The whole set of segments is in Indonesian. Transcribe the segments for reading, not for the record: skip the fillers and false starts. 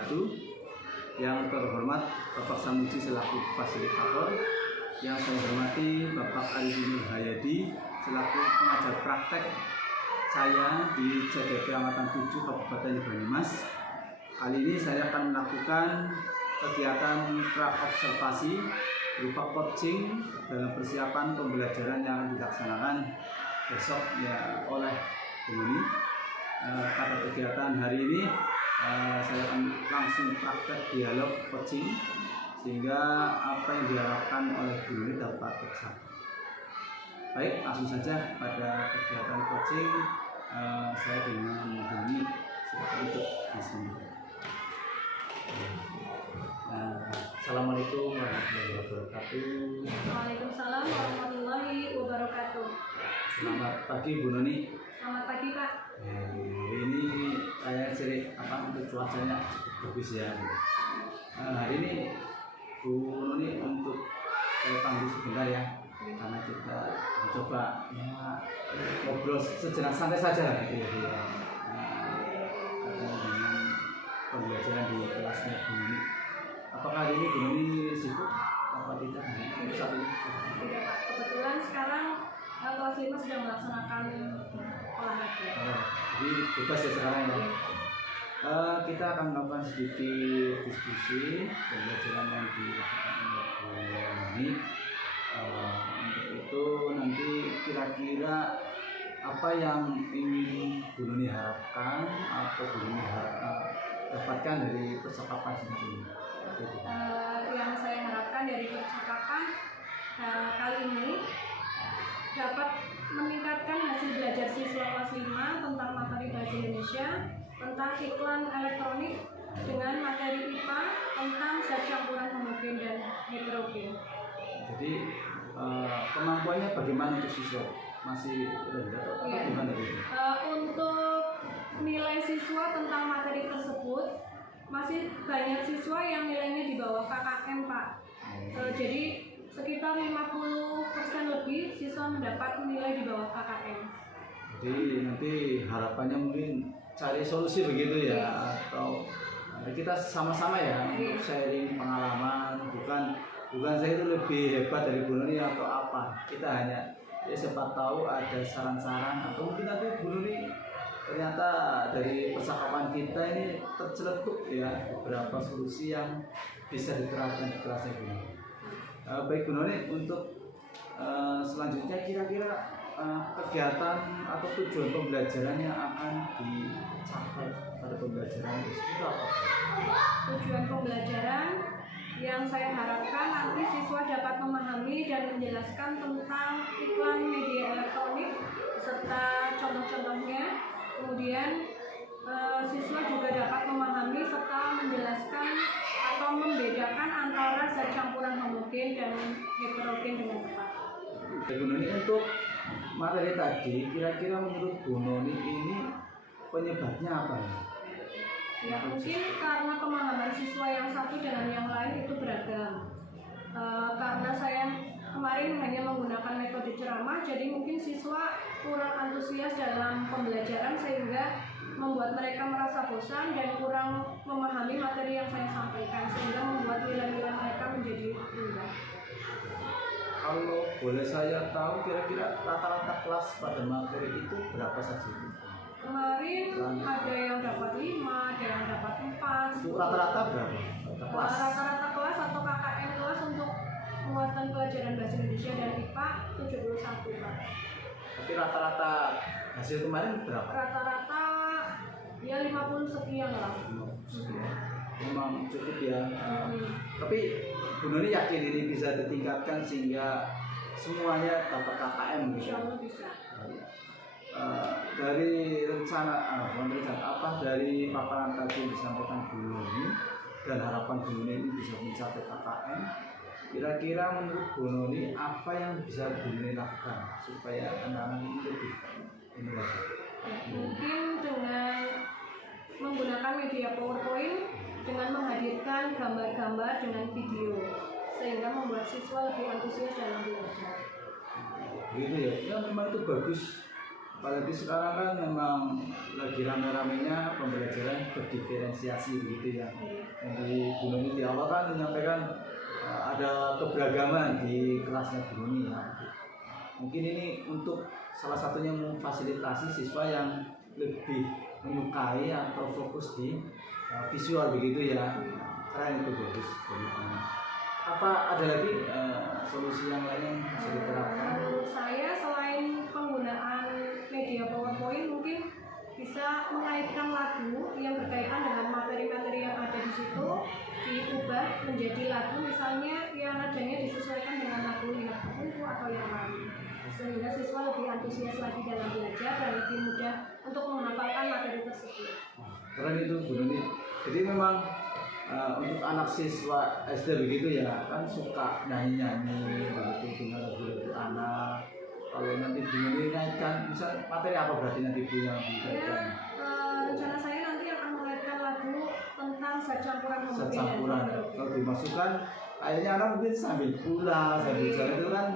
wabarakatuh. Yang terhormat Bapak Samuji selaku fasilitator, yang saya hormati Bapak Arifin Hayadi selaku pengajar praktek saya di CDP Angkatan 7 Kabupaten Banyumas. Kali ini saya akan melakukan kegiatan pra-observasi berupa coaching dalam persiapan pembelajaran yang dilaksanakan besok ya oleh Bu Nuni. Pada kegiatan hari ini saya akan langsung praktek dialog coaching sehingga apa yang diharapkan oleh Bu Nuni dapat tercapai. Baik, langsung saja pada kegiatan coaching saya dengan Bu Nuni silakan untuk di sini. Assalamualaikum warahmatullahi wabarakatuh. Waalaikumsalam warahmatullahi wabarakatuh. Selamat pagi Bu Nuni. Selamat pagi Pak. Ini saya cari untuk cuacanya bagus ya. Hari ini Bu Nuni untuk saya panggil sebentar ya, karena kita mencoba ya ngobrol sejenak santai saja gitu ya. Dengan pembelajaran di kelasnya Bu Nuni. Apakah hari ini Bu Nuni sibuk apa tidak? Saat ini? Tidak Pak, kebetulan sekarang kelas 5 sedang melaksanakan olahraga. Jadi bebas ya sekarang ya. Kita akan melakukan sedikit diskusi pembelajaran yang dilakukan oleh Bu Nuni. Untuk itu nanti kira-kira apa yang ingin Bu Nuni harapkan atau Bu Nuni dapatkan dari percakapan ini? Yang saya harapkan dari percakapan kali ini dapat meningkatkan hasil belajar siswa kelas 5 tentang materi bahasa Indonesia, tentang iklan elektronik, dengan materi IPA tentang zat campuran homogen dan heterogen. Jadi kemampuannya bagaimana untuk siswa? Masih rendah atau bagaimana itu? Untuk nilai siswa tentang materi tersebut masih banyak siswa yang nilainya di bawah KKM Pak. Jadi sekitar 50% lebih siswa mendapat nilai di bawah KKM. Jadi nanti harapannya mungkin cari solusi begitu ya, atau kita sama-sama ya untuk sharing pengalaman, bukan saya itu lebih hebat dari Bu Nuni atau apa. Kita hanya ya siapa tahu ada saran-saran atau mungkin nanti Bu Nuni ternyata dari percakapan kita ini terceletuk ya beberapa solusi yang bisa diterapkan di kelasnya Bu Nuni. Baik Bu Nuni, untuk selanjutnya kira-kira kegiatan atau tujuan pembelajaran yang akan dicapai pada pembelajaran itu apa? Tujuan pembelajaran yang saya harapkan nanti siswa dapat memahami dan menjelaskan tentang iklan media elektronik serta contoh-contohnya. Kemudian siswa juga dapat memahami serta menjelaskan atau membedakan antara zat campuran homogen dan heterogen dengan tepat. Bu Nuni, untuk materi tadi kira-kira menurut Bu Nuni ini penyebabnya apa ya? Ya mungkin karena pemahaman siswa yang satu dengan yang lain itu beragam. Karena saya kemarin hanya menggunakan metode ceramah, jadi mungkin siswa kurang antusias dalam pembelajaran sehingga membuat mereka merasa bosan dan kurang memahami materi yang saya sampaikan, sehingga membuat nilai-nilai mereka menjadi rendah. Kalau boleh saya tahu kira-kira rata-rata kelas pada materi itu berapa saja? Kemarin ada yang dapat 5, ada yang dapat 4. Itu rata-rata berapa? Rata-rata kelas atau KKM kelas untuk penguatan pelajaran bahasa Indonesia dan IPA 71 Pak. Tapi rata-rata hasil kemarin berapa? Rata-rata ya 50 sekian lah. Memang cukup ya. Tapi Bu Nuni yakin ini bisa ditingkatkan sehingga semuanya dapat KKM gitu? Insya Allah bisa. Dari rencana apa dari paparan tadi yang disampaikan Bu Nuni dan harapan Bu Nuni ini bisa mencapai KKM, kira-kira menurut Bu Nuni apa yang bisa Bu Nuni lakukan supaya anak-anak ini lebih ini lagi? Mungkin dengan menggunakan media PowerPoint dengan menghadirkan gambar-gambar dengan video sehingga membuat siswa lebih antusias dalam belajar. Gitu ya, ya memang itu bagus. apalagi sekarang kan memang lagi rame-ramenya pembelajaran berdiferensiasi begitu ya. Jadi Bu Noni di awal kan menyampaikan ada keberagaman di kelasnya Bu Noni ya. Mungkin ini untuk salah satunya memfasilitasi siswa yang lebih menyukai atau fokus di visual begitu ya. Keren itu, bagus. Apa ada lagi solusi yang lain yang bisa diterapkan? Menurut saya selain penggunaan media PowerPoint mungkin bisa mengaitkan lagu yang berkaitan dengan materi-materi yang ada di situ, diubah menjadi lagu, misalnya yang adanya disesuaikan dengan lagu Lihat Buku atau yang lain, sehingga siswa lebih antusias lagi dalam belajar dan lebih mudah untuk menghafalkan materi tersebut. Keren itu Bu Noni. Jadi memang untuk anak siswa SD begitu ya, kan suka nyanyi-nyanyi begitu dengan lagu-lagu anak. Kalau nanti Bu Noni naikkan, bisa materi apa berarti nanti Bu yang dikaitkan? Rencana saya nanti akan mengaitkan lagu tentang zat campuran homogen. Zat campuran. Kalau dimasukkan, kayaknya anak mungkin sambil pulang, sambil jalan itu kan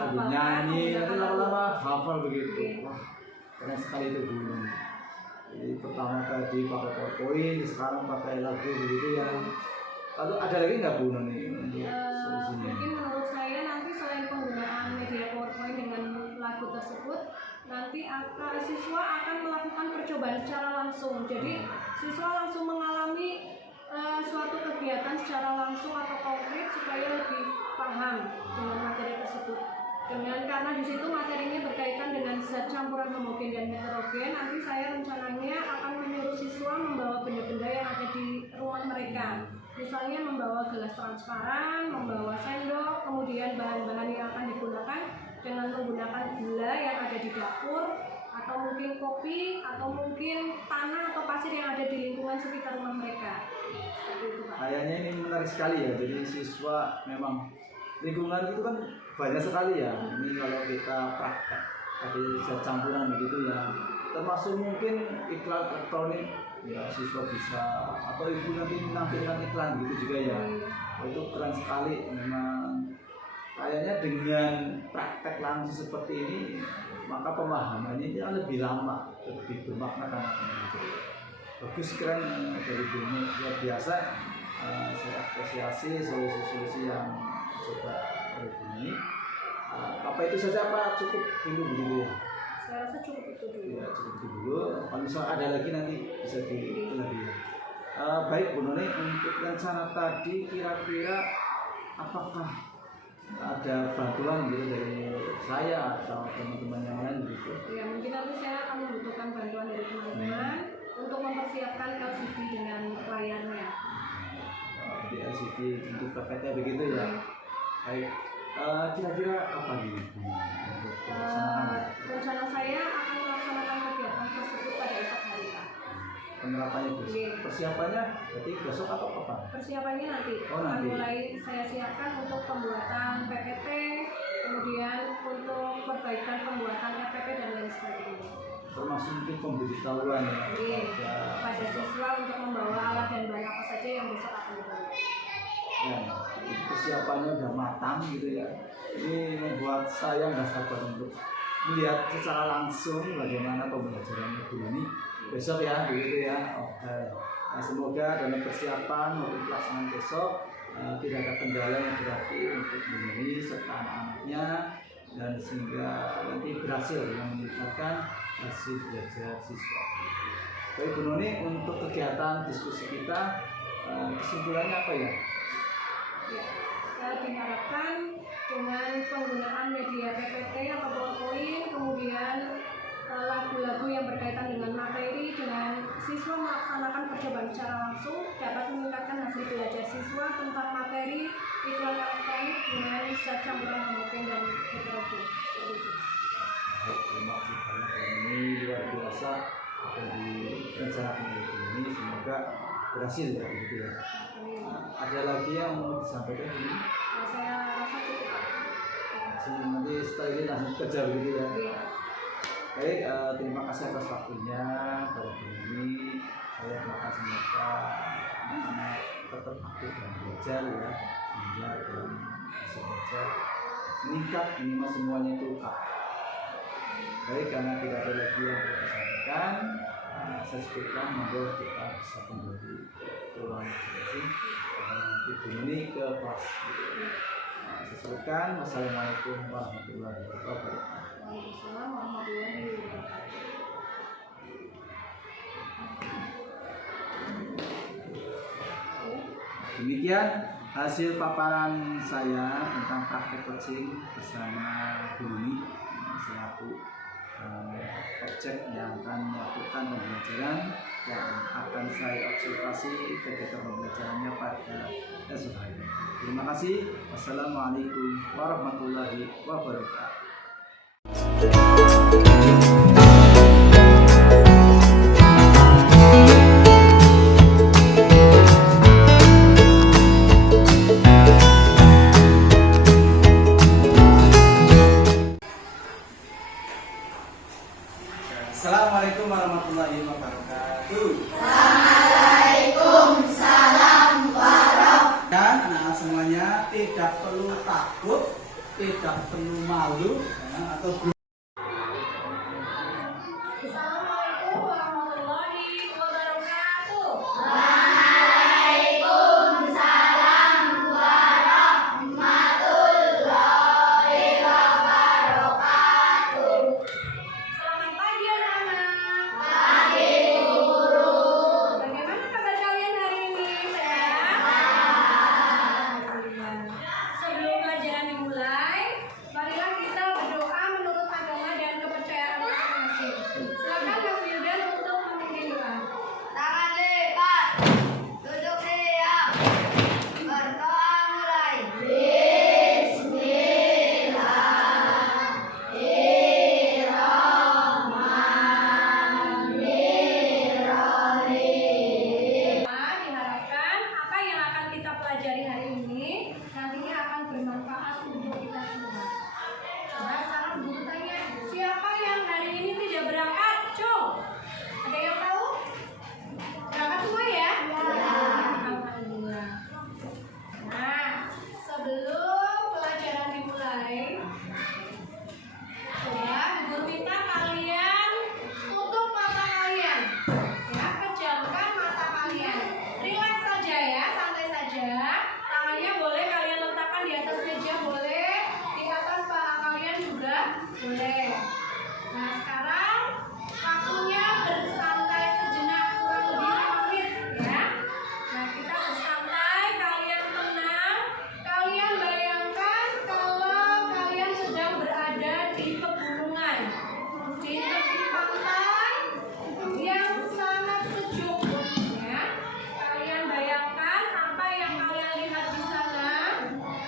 sambil nyanyi, nanti lama-lama hafal begitu. Wah, keren sekali itu Bu Noni. Jadi pertama tadi pakai PowerPoint, sekarang pakai lagu begitu ya. Lalu ada lagi nggak Bu Noni untuk solusinya? Mungkin menurut saya nanti selain penggunaan media PowerPoint dengan lagu tersebut, nanti siswa akan melakukan percobaan secara langsung. Jadi siswa langsung mengalami suatu kegiatan secara langsung atau konkret supaya lebih paham dengan materi tersebut. Karena di situ materinya berkaitan dengan zat campuran homogen dan heterogen, nanti saya rencananya akan menyuruh siswa membawa benda-benda yang ada di rumah mereka. Misalnya membawa gelas transparan, membawa sendok, kemudian bahan-bahan yang akan digunakan dengan menggunakan gula yang ada di dapur, atau mungkin kopi, atau mungkin tanah atau pasir yang ada di lingkungan sekitar rumah mereka. Kayaknya ini menarik sekali ya. Jadi siswa memang lingkungan itu kan banyak sekali ya. Ini kalau kita praktek tadi zat campuran begitu ya, termasuk mungkin iklan elektronik ya, siswa bisa atau ibu nanti menampilkan iklan gitu juga ya. Itu keren sekali memang. Kayaknya dengan praktek langsung seperti ini, maka pemahamannya ini lebih lama, lebih bermakna kan. Bagus, keren dari Bu Noni, luar biasa. Saya apresiasi solusi-solusi yang coba oleh Bu Noni. Apa itu saja, apa cukup dulu begitu ya? Saya rasa cukup itu dulu. Ya, cukup itu dulu. Kalau misalnya ada lagi nanti bisa diikuti lagi ya. Baik Bu Noni, untuk rencana tadi kira-kira apakah ada bantuan gitu dari saya atau teman-teman yang lain gitu? Ya, mungkin nanti saya akan membutuhkan bantuan dari teman-teman untuk mempersiapkan LCD dengan layarnya. Di LCD untuk PPT begitu ya. Baik, kira-kira apa gitu untuk pelaksanaan? Rencana saya akan melaksanakan kegiatan tersebut pada esok hari, Pak. Penerapannya besok. Persiapannya berarti besok atau kapan? Persiapannya nanti akan mulai saya siapkan untuk pembuatan PPT, kemudian untuk perbaikan pembuatan RPP dan lain sebagainya. Termasuk mungkin pemberitahuan ya pada siswa untuk membawa alat dan bahan apa saja yang besok akan dibawa. Ya, persiapannya udah matang gitu ya. Ini membuat saya nggak sabar untuk melihat secara langsung bagaimana pembelajaran Bu Noni besok ya, begitu ya. Oke. Nah, semoga dalam persiapan maupun pelaksanaan besok tidak ada kendala yang berarti untuk Bu Noni serta anak-anaknya, dan sehingga nanti berhasil yang meningkatkan hasil belajar siswa. Baik Bu Noni, untuk kegiatan diskusi kita kesimpulannya apa ya? Diharapkan dengan penggunaan media PPT atau PowerPoint, kemudian lagu-lagu yang berkaitan dengan materi, dengan siswa melaksanakan percobaan secara langsung dapat meningkatkan hasil belajar siswa tentang materi iklan elektronik dengan zat campuran homogen dan heterogen. Terima kasih banyak, ini luar biasa apa yang direncanakan oleh Bu Noni, semoga berhasil ya begitu ya. Ada lagi yang mau disampaikan ini? Saya rasa cukup. Nanti setelah ini langsung kerja begitu ya. Iya. Baik, terima kasih atas waktunya pada hari ini. Saya doakan semoga anak-anak tetap aktif dan belajar ya, sehingga dalam hasil belajar meningkat, minimal semuanya itu Baik, karena tidak ada lagi yang perlu disampaikan, saya sebutkan monggo kita bisa kembali ke ruang masing-masing. Ibu ini ke kelas. Saya sebutkan, wassalamualaikum warahmatullahi wabarakatuh. Waalaikumsalam warahmatullahi wabarakatuh. Demikian hasil paparan saya tentang praktek coaching bersama Bu Nuni selaku objek yang akan melakukan pembelajaran yang akan saya observasi kegiatan pembelajarannya pada esok hari. Terima kasih. Wassalamualaikum warahmatullahi wabarakatuh. Assalamualaikum warahmatullahi wabarakatuh. Waalaikumsalam warahmatullahi wabarakatuh. Dan semuanya tidak perlu takut, tidak perlu malu atau Assalamualaikum warahmatullahi wabarakatuh. Selamat pagi anak-anak. Pagi guru. Bagaimana kabar kalian hari ini? Sehat? Alhamdulillah. Sebelum pelajaran dimulai, marilah kita berdoa menurut agama dan kepercayaan masing-masing. Silakan Mas Wildan untuk memimpin doa. Tangan lipat, duduk diam, berdoa mulai. Diharapkan apa yang akan kita pelajari hari ini nantinya akan bermanfaat untuk kita semua. Coba sekarang guru tanya, siapa yang hari ini tidak berangkat? Cung, ada yang tahu? Berangkat semua ya? Alhamdulillah. Nah, sebelum pelajaran dimulai, coba guru minta kalian tutup mata kalian, ya, pejamkan mata kalian, relax saja ya, santai saja. Tangannya boleh kalian letakkan di atas meja, boleh di atas paha kalian juga boleh. Nah sekarang waktunya bersantai sejenak, kurang lebih 5 menit ya. Nah kita bersantai, kalian tenang, kalian bayangkan kalau kalian sedang berada di pegunungan, di tepi pantai yang sangat sejuk ya. Kalian bayangkan apa yang kalian lihat di sana,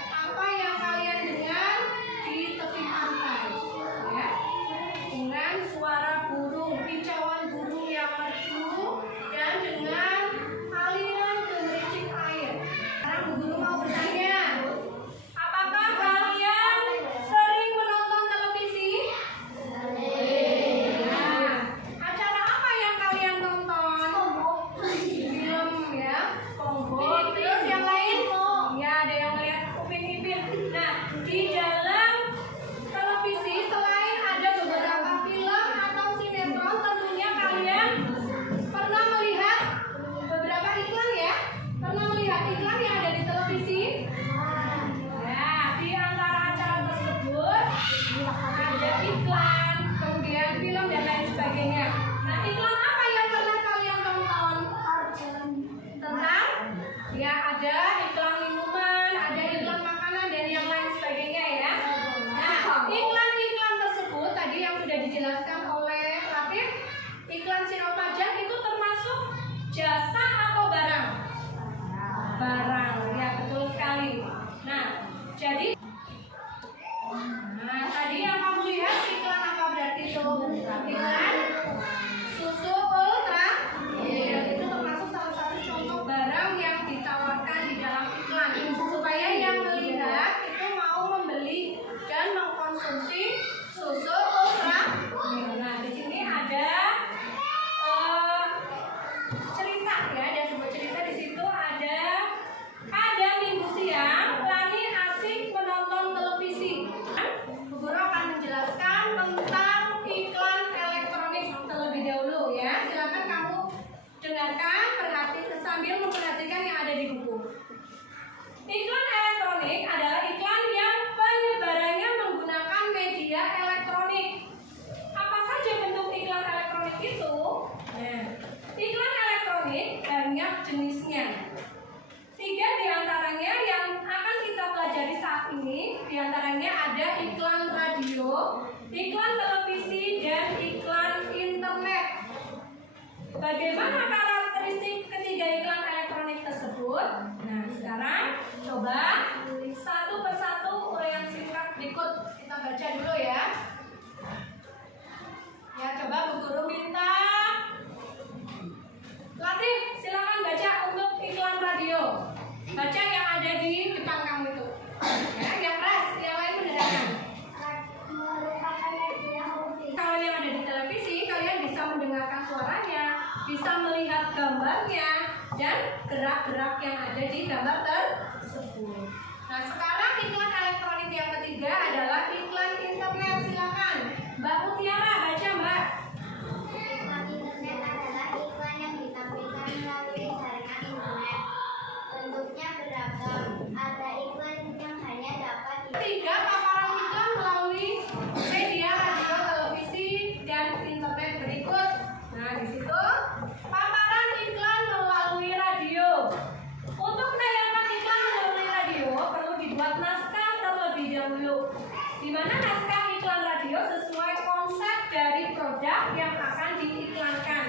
apa yang kalian dengar di tepi pantai ya. Dengan elektronik adalah iklan yang penyebarannya menggunakan media elektronik. Apa saja bentuk iklan elektronik itu? Nah, iklan elektronik banyak jenisnya. 3 diantaranya yang akan kita pelajari saat ini, diantaranya ada iklan radio, iklan televisi, dan iklan internet. Bagaimana karakteristik ketiga iklan elektronik tersebut? Nah, sekarang coba satu persatu uraian singkat berikut kita baca dulu ya. Ya, coba Bu Guru minta Latif, silakan baca untuk iklan radio. Baca yang ada di depan kamu itu. Ya, yang keras, yang lain mendengarkan. Merupakan media audio. Kalau yang ada di televisi, kalian bisa mendengarkan suaranya, bisa melihat gambarnya, dan gerak-gerak yang ada di gambar tersebut. Nah, sekarang iklan elektronik yang ketiga adalah iklan internet. Silakan, Mbak Mutiara, baca Mbak. Iklan internet adalah iklan yang ditampilkan melalui jaringan internet. Bentuknya beragam. Ada iklan yang hanya dapat Tiga, paparan iklan melalui media radio, televisi, dan internet berikut. Nah, di situ paparan iklan melalui radio. Untuk menayangkan iklan melalui radio perlu dibuat naskah terlebih dahulu, di mana naskah iklan radio sesuai konsep dari produk yang akan diiklankan.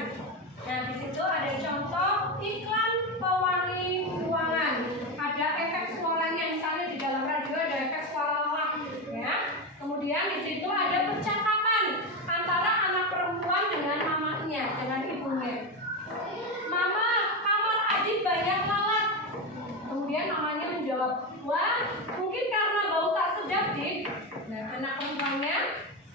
Nah, di situ ada contoh iklan pewangi ruangan. Ada efek suaranya, misalnya di dalam radio ada efek suara lelap, ya. Kemudian di situ ada percakapan antara anak perempuan dengan mamanya, dengan ibunya. Mama, kamar Adit banyak lalat. Kemudian mamanya menjawab, wah, mungkin karena bau tak sedap, Dik. Nah, anak perempuannya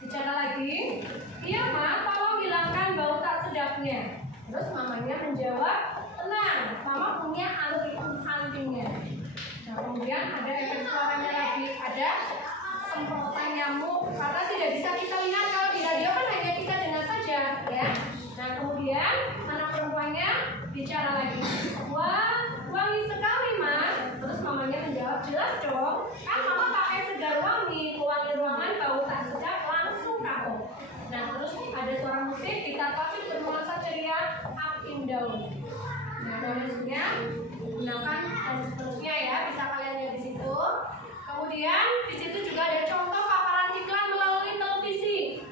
bicara lagi, iya Ma, tolong hilangkan bau tak sedapnya. Terus mamanya menjawab, tenang, mama punya anting-antingnya. Nah, kemudian ada efek suaranya lagi, ada semprotan nyamuk, karena tidak bisa kita lihat kalau di radio kan hanya kita dengar saja, ya. Nah, kemudian anak perempuannya bicara lagi, wah, wangi sekali Ma. Terus mamanya menjawab, jelas dong, kan mama pakai segar wangi, pewangi ruangan bau tak sedap langsung kapok. Nah, terus ada suara musik, kita pasti bernuansa ceria, up in down. Nah, nulisnya gunakan dan seterusnya ya, bisa kalian lihat di situ. Kemudian di situ juga ada contoh paparan iklan melalui televisi.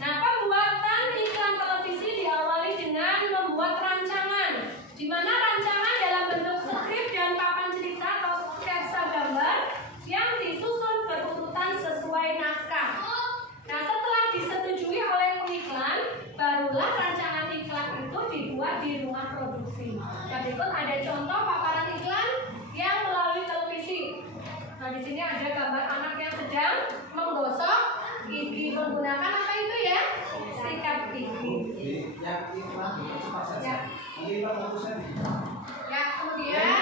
Nah, pembuatan iklan televisi diawali dengan membuat rancangan, di mana rancangan dalam bentuk skrip dan papan cerita atau sketsa gambar yang disusun berurutan sesuai naskah. Nah, setelah disetujui oleh pengiklan, barulah rancangan iklan itu dibuat di rumah produksi. Dan berikut ada contoh paparan iklan yang melalui televisi. Nah, di sini ada gambar anak yang sedang menggosok gigi menggunakan apa itu ya? Sikat gigi. Ya. Ya, kemudian.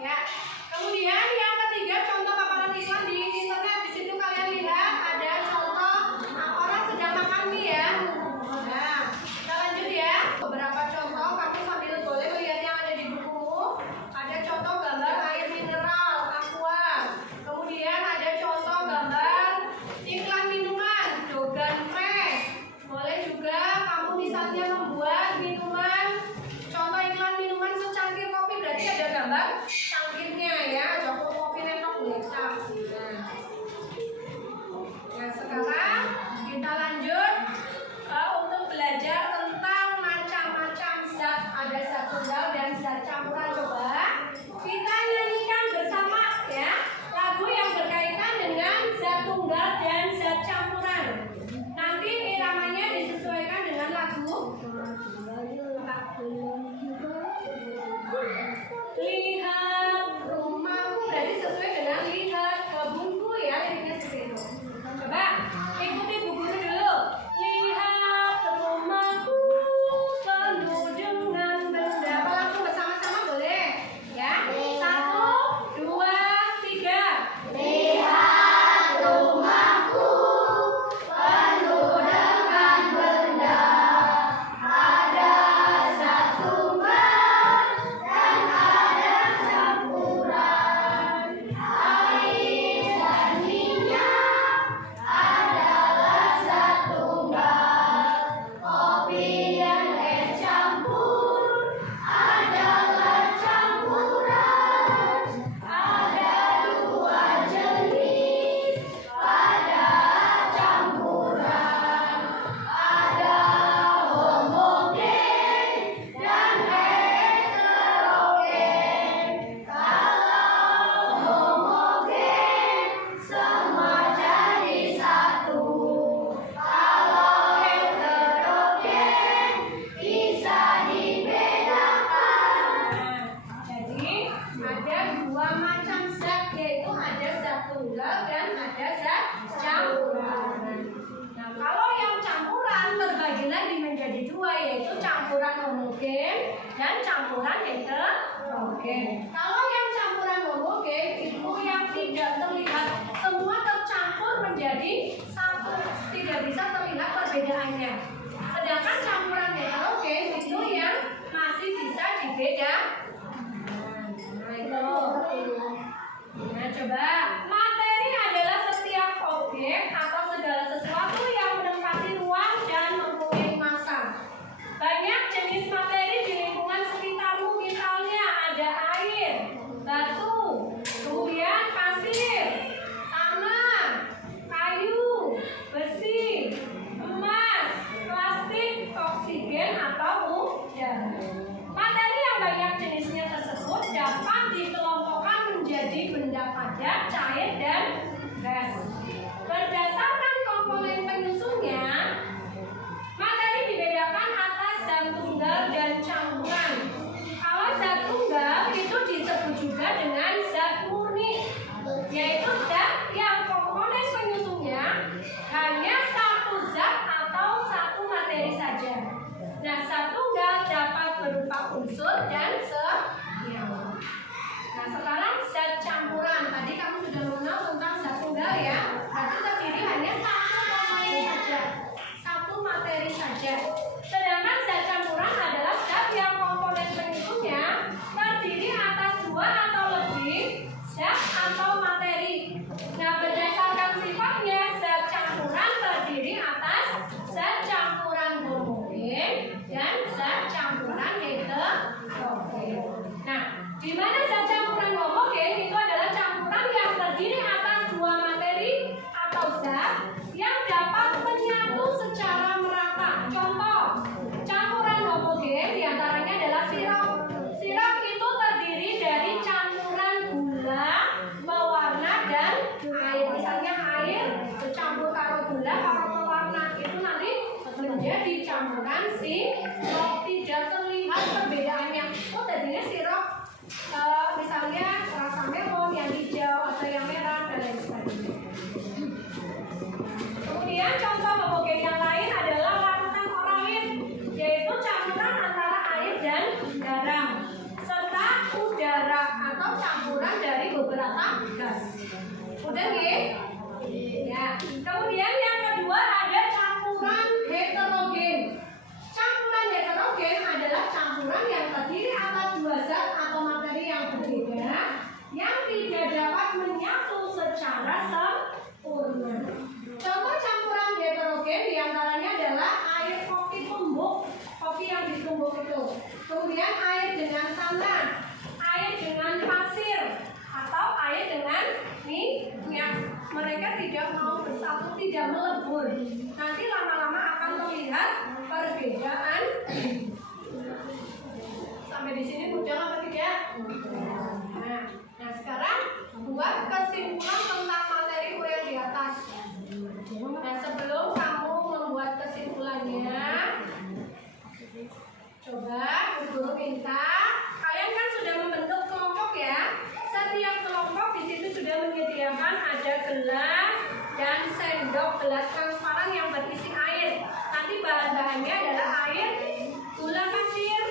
Ya, kemudian yang ketiga contoh paparan iklan di internet. Di situ kalian lihat ada contoh orang sedang makan mie ya. Nah, kita lanjut ya. Beberapa contoh, kamu sambil boleh melihat yang ada di bukumu. Ada contoh gambar air mineral, aqua. Kemudian ada contoh gambar iklan minuman, Dogan Fresh. Boleh juga kamu misalnya membuat minuman. Contoh iklan minuman secangkir kopi, berarti ada gambar cangkirnya ya, dan campuran heterogen. Kalau yang campuran homogen itu yang tidak terlihat, semua tercampur menjadi satu, tidak bisa terlihat perbedaannya. Sedangkan campuran heterogen itu yang masih bisa dibedakan. Nah itu. Nah coba, materi adalah setiap objek atau segala sesuatu yang menempati ruang dan mempunyai massa. Banyak jenis materi di lingkungan sekitarmu, misalnya ada air, batu, kemudian pasir, tanah, kayu, besi, emas, plastik, oksigen atau udara. Materi yang banyak jenisnya tersebut dapat dikelompokkan menjadi benda padat, cair, dan gas. Berdasarkan komponen penyusunnya, materi dibedakan atas zat tunggal dan campuran. Kalau zat tunggal itu disebut juga dengan zat murni, yaitu zat yang komponen penyusunnya hanya satu zat atau satu materi saja. Nah, zat tunggal dapat berupa unsur dan senyawa. Nah, sekarang zat campuran. Tadi kamu sudah mengenal tentang zat tunggal ya. Berarti terdiri hanya satu komponen saja, satu materi saja. Sedangkan zat campuran adalah zat yang komponen penyusunnya terdiri atas dua atau lebih zat atau materi. Nah, berdasarkan sifatnya, zat campuran terdiri atas zat campuran homogen dan zat campuran heterogen. Nah, di mana zat campuran homogen itu adalah campuran yang terdiri atas dua materi atau zat yang dapat menyatu secara merata. Contoh, campuran homogen diantaranya adalah sirup. Sirup itu terdiri dari campuran gula, pewarna, dan air. Misalnya air bercampur karo gula, karo pewarna, itu nanti menjadi campuran sirup. Tidak terlihat perbedaannya. Oh, tadinya sirup misalnya rasa melon yang hijau atau yang merah dan lain sebagainya. Kemudian contoh homogen yang lain adalah larutan oralin, yaitu campuran antara air dan garam serta udara atau campuran dari beberapa gas. Udah nggih? Ya. Kemudian yang kedua ada campuran heterogen. Campuran heterogen adalah campuran yang terdiri atas dua zat atau materi yang berbeda yang tidak dapat menyatu secara sempurna. Contoh campuran heterogen diantaranya adalah air kopi tumbuk, kopi yang ditumbuk itu. Kemudian air dengan tanah, air dengan pasir, atau air dengan minyak. Mereka tidak mau bersatu, tidak melebur. Nanti lama-lama akan terlihat perbedaan. Sampai di sini mudah apa tidak? Nah sekarang buat kesimpulan tentang materi kuliah di atas. Nah sebelum kamu membuat kesimpulannya, coba guru minta kalian kan sudah membentuk kelompok ya. Setiap kelompok di situ sudah menyediakan ada gelas dan sendok, gelas transparan yang berisi air. Nanti bahan-bahannya adalah air, gula, pasir,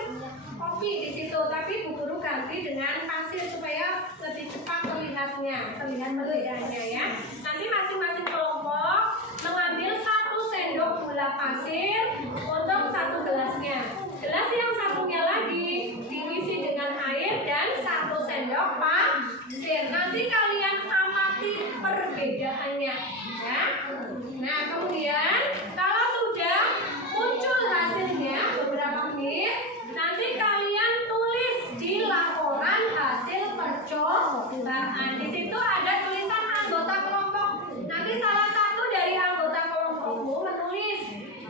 kopi di situ. Tapi Bu Guru ganti dengan pasir supaya lebih cepat terlihat perbedaannya ya. Nanti masing-masing kelompok mengambil satu sendok gula pasir untuk satu gelasnya. Gelas yang satunya lagi diisi dengan air dan satu sendok pasir. Nanti kalian amati perbedaannya ya. Nah kemudian kalau sudah muncul hasilnya beberapa menit, nanti kalian tulis di laporan hasil percobaan. Di situ ada tulisan anggota kelompok. Nanti salah satu dari anggota kelompokmu menulis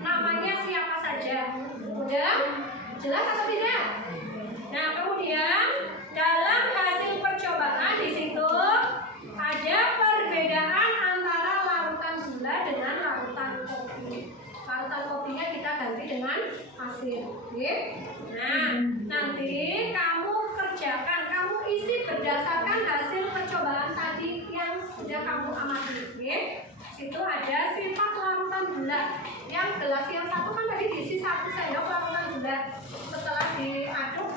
namanya siapa saja. Udah? Jelas atau tidak? Nah, kemudian dalam hasil percobaan di situ ada perbedaan antara larutan gula dengan larutan kopi. Larutan kopinya kita ganti dengan pasir. Nah, nanti kamu kerjakan, kamu isi berdasarkan hasil percobaan tadi yang sudah kamu amati. Itu ada sifat larutan gula. Yang gelas yang satu kan tadi diisi satu sendok larutan gula. Setelah diaduk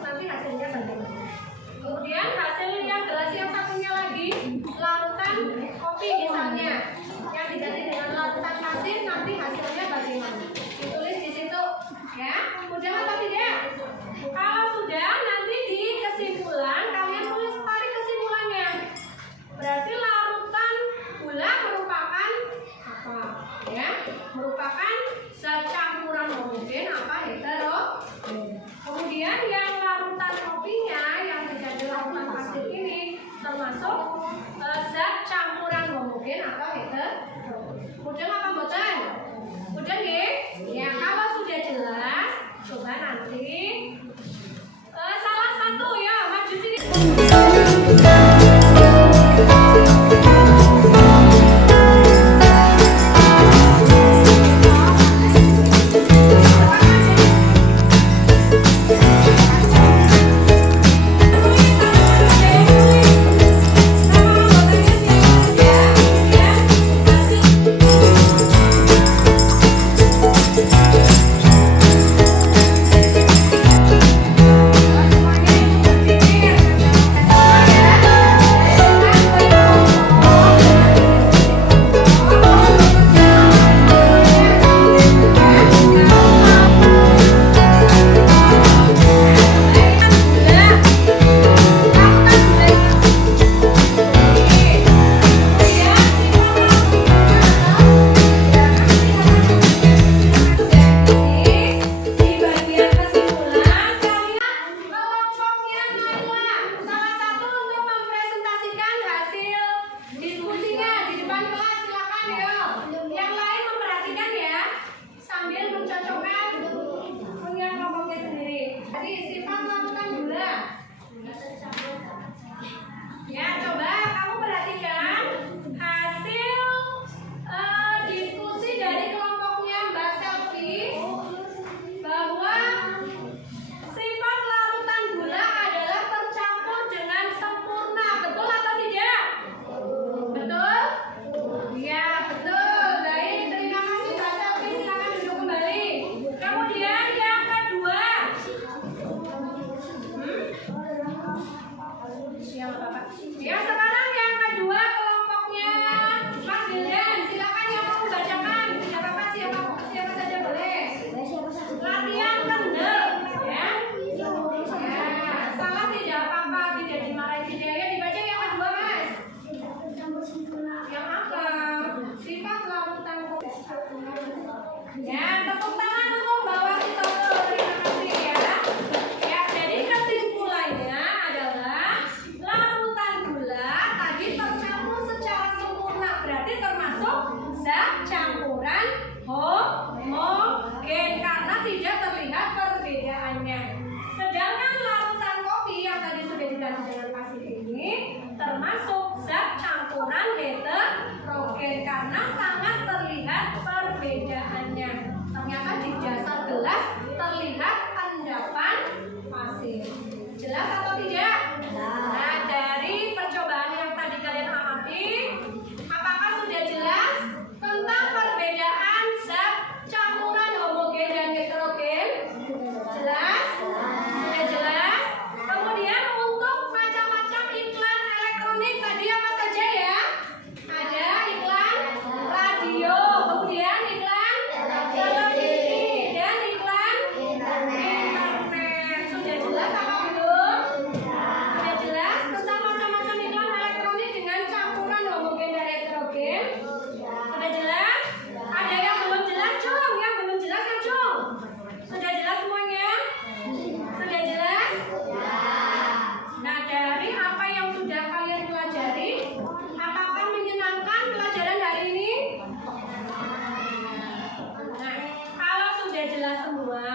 termasuk zat campuran homogen atau heterogen. Mudeng apa mboten? Mudeng nggih? Ya, kalau sudah jelas, coba nanti salah satu ya maju sini. Ya, coba kamu perhatikan hasil diskusi dari kelompoknya Mbak Selvi bahwa sifat larutan gula adalah tercampur dengan sempurna. Betul atau tidak? Betul? Ya, betul. Baik, terima kasih Mbak Selvi. Silakan duduk kembali. Kemudian yang kedua. Siapa Bapak? Ya, sekarang yang kedua kelompoknya Mas Wildan. Silakan yang mau bacakan. Tidak apa-apa, siapa saja boleh. Latihan kendel, ya. Ya, salah tidak apa-apa, tidak dimarahi tidak ya. Dibaca yang kedua Mas. Yang apa? Sifat larutan kopi. Ya, tepuk tangan untuk bawa kita. Terima kasih ya. Ya, jadi kesimpulannya adalah larutan gula tadi tercampur secara sempurna, berarti termasuk zat campuran homogen karena tidak terlihat perbedaannya. Sedangkan larutan kopi yang tadi sudah dikasih dengan pasir ini termasuk zat campuran heterogen karena sangat terlihat perbedaannya. Ternyata di dasar gelas terlihat endapan pasir. Jelas atau tidak? Nah, dari percobaan yang tadi kalian amati, apakah sudah jelas tentang perbedaan zat campuran homogen dan heterogen? Jelas? Sudah jelas? Kemudian untuk macam-macam iklan elektronik tadi apa saja ya? Ada iklan radio, kemudian iklan televisi, dan iklan internet. Sudah jelas apa belum? Sudah jelas tentang macam-macam iklan elektronik dengan campuran homogen dan heterogen? Sudah jelas? Ada yang belum jelas, Cung? Yang belum jelas kan, Cung? Sudah jelas semuanya? Sudah jelas? Nah, dari apa yang sudah kalian pelajari, apakah menyenangkan pelajaran hari ini? Nah, kalau sudah jelas semua,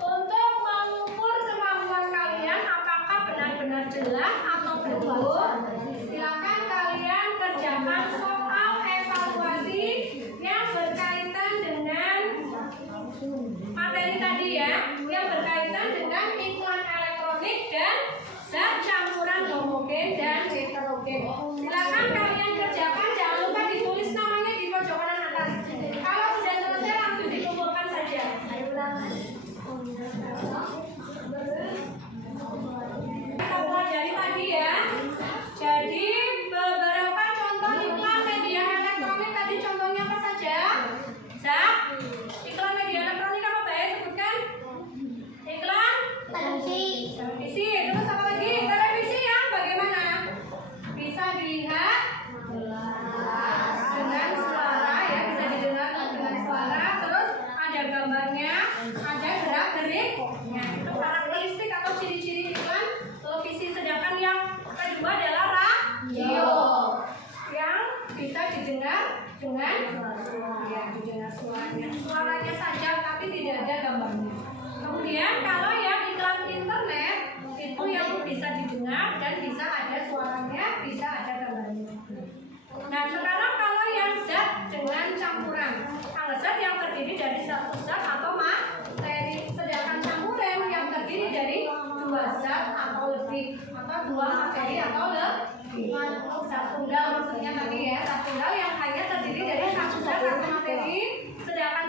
untuk mengukur kemampuan kalian apakah benar-benar jelas atau belum, silakan kalian kerjakan soal evaluasi yang berkaitan dengan materi tadi ya, yang berkaitan dengan iklan elektronik dan zat campuran homogen dan heterogen. Silakan kalian kerjakan, jangan lupa ditulis namanya di pojokan atas. Kalau sudah selesai langsung dikumpulkan saja. Kita pelajari tadi ya. Jadi beberapa contoh iklan media elektronik tadi contohnya apa saja? Zat? Iklan media elektronik apa Mbak? Sebutkan. Iklan? Televisi. Terus apa lagi? Televisi yang bagaimana? Bisa dilihat didengar dengan ya, didengar suaranya saja, tapi tidak ada gambarnya. Kemudian kalau yang iklan internet itu yang bisa didengar dan bisa ada suaranya, bisa ada gambarnya. Nah, sekarang kalau yang zat dengan campuran, kalau zat yang terdiri dari satu zat atau materi, sedangkan campuran yang terdiri dari dua zat atau lebih, atau dua materi atau lebih. Zat tunggal maksudnya tadi ya, zat tunggal yang hanya terdiri dari satu zat atau materi, sedangkan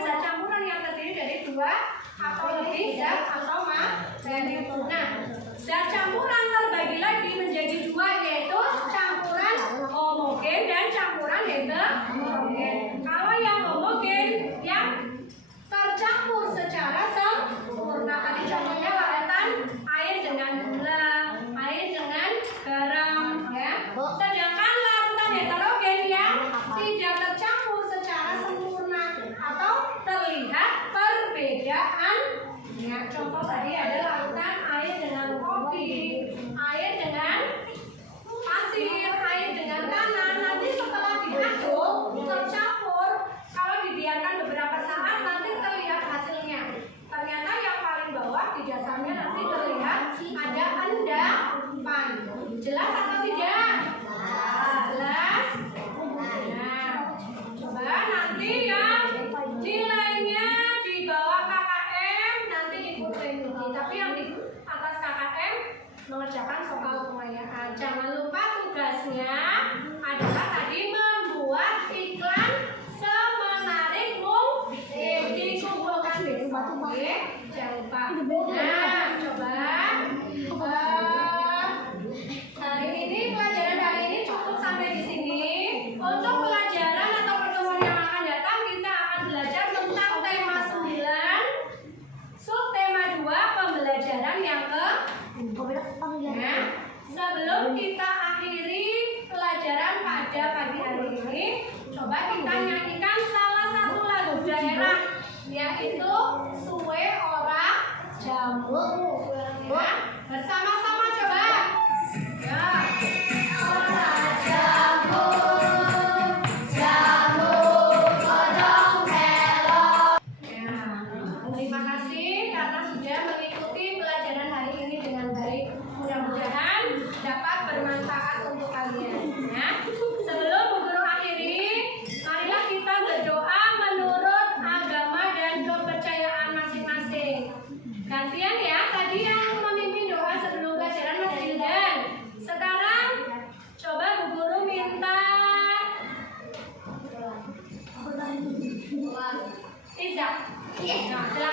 zat campuran yang terdiri dari dua atau lebih zat atau materi. Nah, zat campuran terbagi lagi menjadi dua, yaitu campuran homogen dan campuran heterogen. Kalau yang homogen yang tercampur secara sempurna, tadi contohnya larutan air dengan gula, air dengan garam, ya. Sedangkan larutan heterogen yang tidak tercampur secara sempurna atau terlihat perbedaan. Ya, contoh tadi ada larutan air dengan kopi, air dengan pasir, air dengan tanah. Nanti setelah diaduk tercampur, kalau dibiarkan beberapa saat nanti terlihat hasilnya. Ternyata yang paling bawah di dasarnya nanti terlihat ada endapan. Jelas atau tidak? Jelas. Nah, coba nanti yang nilainya di bawah KKM nanti ikut teknologi, tapi yang di atas KKM mengerjakan soal pengayaan. Jangan lupa tugasnya adalah tadi membuat iklan semenarik mungkin. Dikumpulkan besok, oke? Jangan lupa. Nah, coba hari ini pelajaran hari ini cukup sampai di sini. Untuk pelajaran atau pertemuan yang akan datang kita akan belajar tentang tema 9, subtema 2, pembelajaran yang ke. Nah, sebelum kita akhiri pelajaran pada pagi hari ini, coba kita nyanyikan salah satu lagu daerah, yaitu Suwe Ora Jamu. Ya, bersama-sama coba. Ya. Ora jamu, jamu godong melon. Ya, terima kasih karena sudah mengikuti pelajaran hari ini dengan baik. Mudah-mudahan dapat bermanfaat untuk kalian. Ya. Sebelum Bu Guru akhiri, marilah kita berdoa menurut agama dan kepercayaan masing-masing. Gantian ya, tadi yang memimpin doa sebelum pelajaran Mas Hildan. Sekarang coba Bu Guru minta Iza. Nah, silakan.